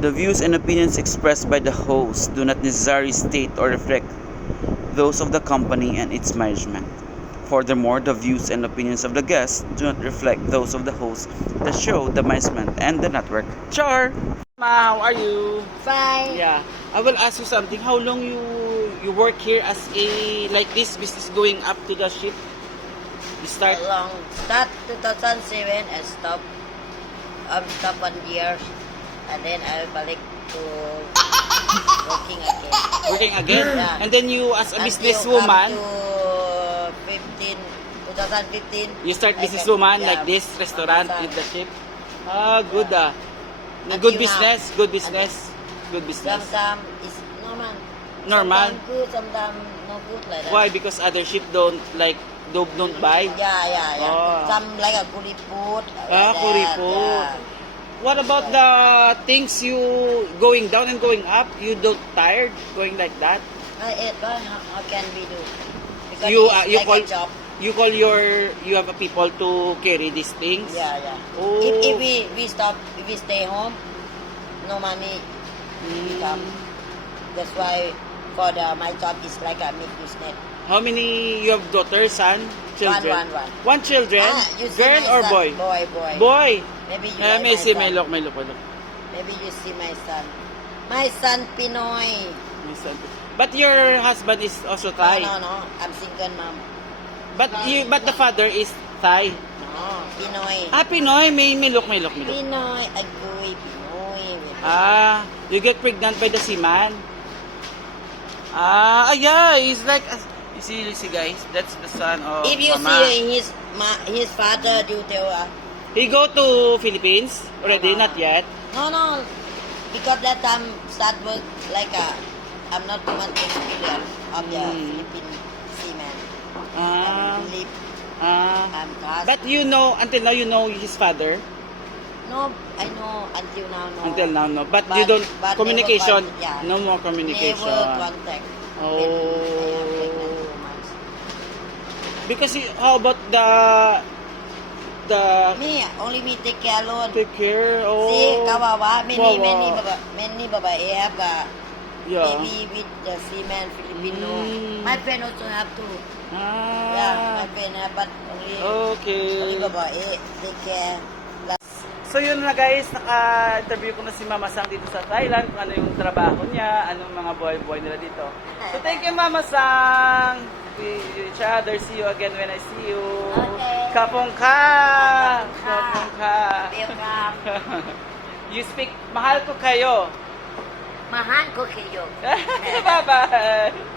The views and opinions expressed by the host do not necessarily state or reflect those of the company and its management. Furthermore, the views and opinions of the guests do not reflect those of the host, the show, the management, and the network. Char! Ma, how are you? Fine. Yeah, I will ask you something. How long you work here as a like this business going up to the ship? You start Long start 2007 and stop. Stop 1 year and then I balik to working again. working again, Yeah. and then you as a Until businesswoman, come to 2015. you start I businesswoman can- like yeah, this restaurant understand. with the ship. Ah, good Yeah. Good Until business, good business, good business. Sometimes it's normal. Normal. Sometimes good, sometimes no good like that. Why? Because other ship don't buy. Yeah. Oh. Some like a kuriput. Kuriput. What about the things you going down and going up? You don't tired going like that? I ate, but how can we do? Because You it's you like call a job. you have a people to carry these things? Yeah. Oh. If we stop, if we stay home, no money come. That's why for my job is like a make business. How many you have daughters, son, children? One. One children? You see Girl my or son? boy? Boy. Boy. Maybe you Eh, like may my see, son. may look. Maybe you see my son. My son Pinoy. May son. But your husband is also Thai. No. I'm single mom. But the father is Thai. No, Pinoy. Ah, Pinoy. May look. Pinoy. Agoy, Pinoy. Ah, you get pregnant by the seaman. Ah, yeah, he's like, you see guys, that's the son of If you Mama. see his father, you tell her. He go to Philippines already, No. not yet. No. Because that time start work like I'm not much experience of the Philippine seaman. Ah, I'm live. ah. I'm cast. But you know, until now you know his father. No, I know until now. No. Until now, no. But you don't but communication. never yeah. No more communication. Never contact. Oh. When I am pregnant 2 months. Because how about the Only me take care alone. take care? Oh. See, kawawa. Wawa. Many babae have Yeah. baby with the seaman Filipino. My friend also have to. Ah. Yeah, my friend have, but only Okay. babae take care. So yun na guys, naka-interview ko na si Mama Sang dito sa Thailand, kung ano yung trabaho niya, anong mga buhay-buhay nila dito. So thank you Mama Sang! We each other, see you again when I see you. Okay. Kapong ka! Kapong ka! Welcome. You speak, mahal ko kayo. Mahal ko kayo. Bye-bye!